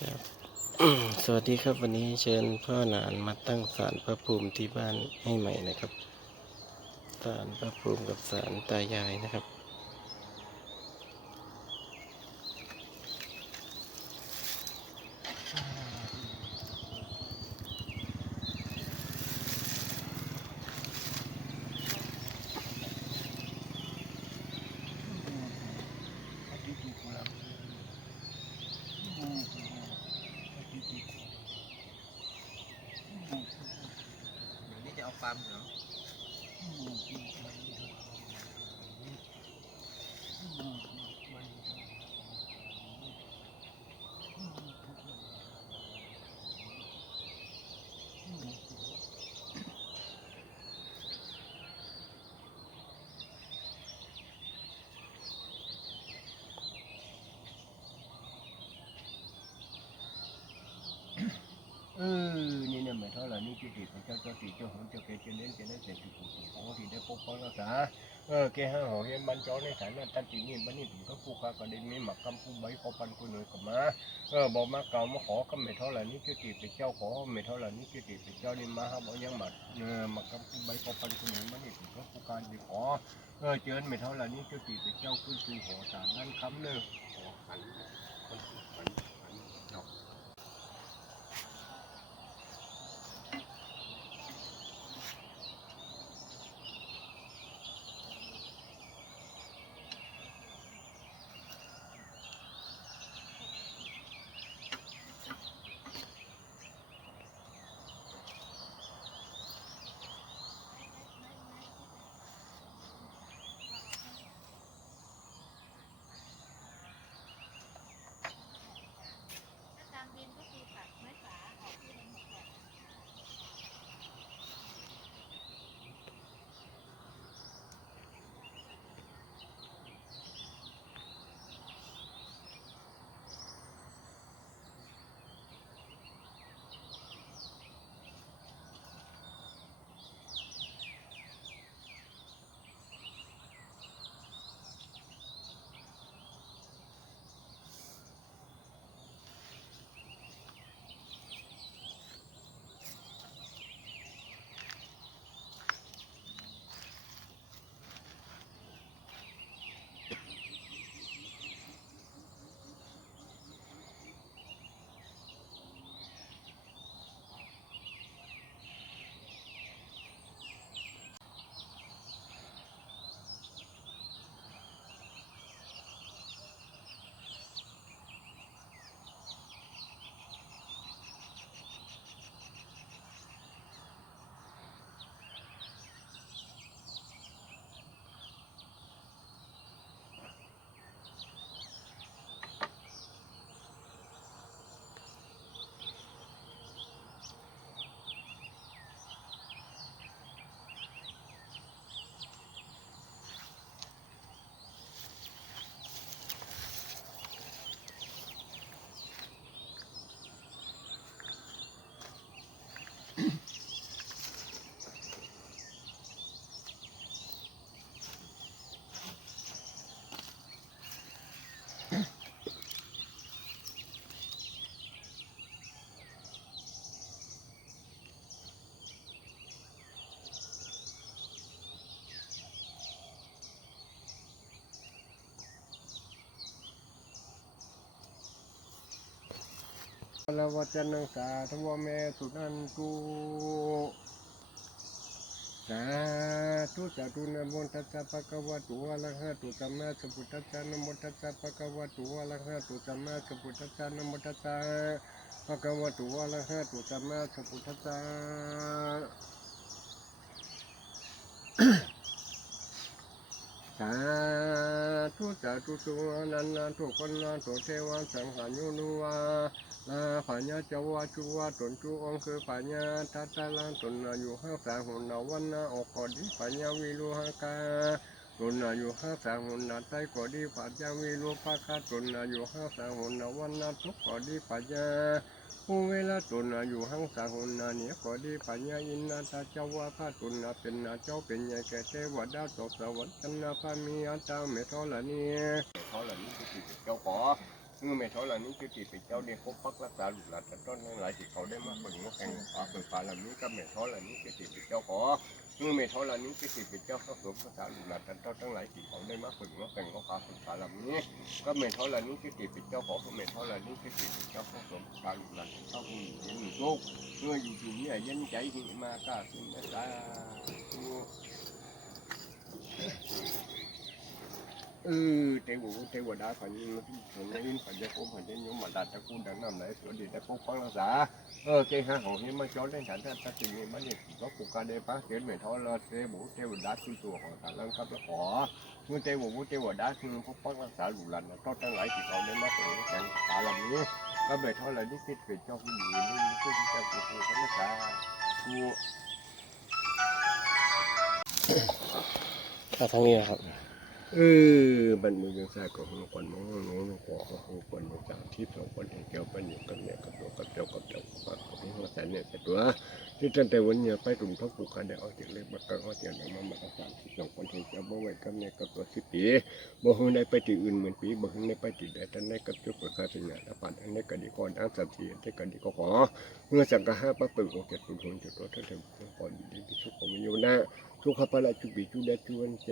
ครับสวัสดีครับวันนี้เชิญพ่อหนานมาตั้งศาลพระภูมิที่บ้านให้ใหม่นะครับศาลพระภูมิกับศาลตายายนะครับ เดี๋ยวนี้จะเอาฟาร์มเหรอ เออ นี่ เนี่ยหมายเท่าไหร่นี่จิตติเป็นเจ้าเจ้าติเจ้าหงเจ้าเกศเจ้าเล่นเจ้าเล่นเสร็จติดผูกของที่ได้ปกป้องรักษาเออเกห้าหอเรียนบรรจอในฐานะตันตินี่บันนี่ถึงก็ผู้ค้าก็ได้มีหมักกำผู้ใบขอปันผู้หน่วยกับมาเออบอกมาเก่ามาขอก็ไม่เท่าไหร่นี่จิตติเป็นเจ้าขอไม่เท่าไหร่นี่จิตติเป็นเจ้านี่มาหาบอกยังหมัดเออหมักกำผู้ใบขอปันผู้หน่วยบันนี่ถึงก็ผู้การดีขอเออเจิญไม่เท่าไหร่นี่จิตติเป็นเจ้าขึ้นคือขอสามนั้นคำเนอขอขันคนขันขันดอก ลวัจนังสาธวเมสุนันตุสาธุสาธุนะโมตัสสะภะคะวะโตอะระหะโตสัมมาสัมพุทธัสสะนะโมตัสสะภะคะวะโตอะระหะโตสัมมาสัมพุทธัสสะนะโมตัสสะภะคะวะโตอะระหะโตสัมมาสัมพุทธัสสะสา ธุสาธุสุนันนาทุกันนาตุเทวาสังขายุนุวาลาปัญญาจวาจุวาตนจุองคือปัญญาทัตตาลังตนอายุห้าสาหุนนาวันนาอกกอดีปัญญาวิรุหกาตนอายุห้าสาหุนนาไตกอดีปัญญาวิรุภาคาตนอายุห้าสาหุนนาวันนาทุกกอดีปัญญา ผู้เวลาตุนอยู่หังสาหุนนาเนี่ยก็ดีปัญญาอินนาตาเจ้าว่าพระตนนาเป็นนาเจ้าเป็นใหญ่แก่เทวดาตกสวรรค์นาพามีอันตาเมทอละเนี่ยเมทอละนี่คือติดเจ้าขอเมื่อเมทอละนี้คือติดเป็นเจ้าเดียคบพักรักษาหลุดหลัดต้นหลายที่เขาได้มาเบิ่งว่าแข่งปลาเปิดปลาล่านี้ก็ไม่เท่าไหร่นี้คือติดเป็นเจ้าขอ เมื่อไม่เท่าไหร่นี้คือติดเป็นเจ้าข้าสมรักษาหลุดหลานแต่ต้าทั้งหลายที่เขาได้มากฝึกว่าแข่งว่าปลาเปิดปลาเหล่านี้ก็ไม่เท่าไหร่นี้คือติดเป็นเจ้าของก็ไม่เท่าไหร่นี้คือติดเป็นเจ้าข้าสมรักษาหลุดหลานเจ้าผู้หญิงยังมีโชคเมื่ออยู่อยู่นี่เย็นใจหิมาก้าขึ้นนะจ๊ะ เออเทวเทวดาฝันยินฝันยินฝันจะคุ้มฝันจะยุ่งมาดัดตะกูดังน้ำไหลสวนดีแต่ปกปังรักษาเออเก่งฮะของเห็นมาจอดเล่นฉันถ้าตัดสินนี้มันเนี่ยก็ปลูกการเดปะเขียนเหมือนท้อเละเทวเทวดาคือตัวของสารลังกับและขอเมื่อเทวเทวดาคือปกปังรักษาหลุลันก็ตั้งหลายที่เขาเล่นมาเป็นแข่งตาลำนี้ก็ไม่ท้อเละนี่คิดเป็นเจ้าผู้หญิงนี่คือเจ้าผู้หญิงรักษาผู้เอาทางนี้นะครับ เออบันมือยังใส่ของหลวงก่อนมองหลวงขอของหลวงก่อนมาจากที่สองคนเห็นเกี่ยวปันอยู่กับเนี่ยกับตัวกับเจ้ากับเจ้ากับของหัวใจเนี่ยแต่ตัวที่ตั้งแต่วันเนี่ยไปตุ่มทบปูกันได้เอาเสียงเล็กบักกันเอาเสียงออกมามาสามที่สองคนเห็นเกี่ยวบ่ไว้กับเนี่ยกับตัวสิบปีบ่ฮึงได้ไปที่อื่นเหมือนปีบ่ฮึงได้ไปที่ใดแต่ในได้กับจุดประกาสัญญาปันอันนี้ก็ดีก่อนอันสัตย์ที่ที่ก็ดีก็ขอเมื่อสังฆะห้าปักเปิดโอเกตุนทนจุดตัวท่านเถิดก่อนดีที่สุดของมันอยู่นะ ทุกขปะละจุบิจุดาจุวันเ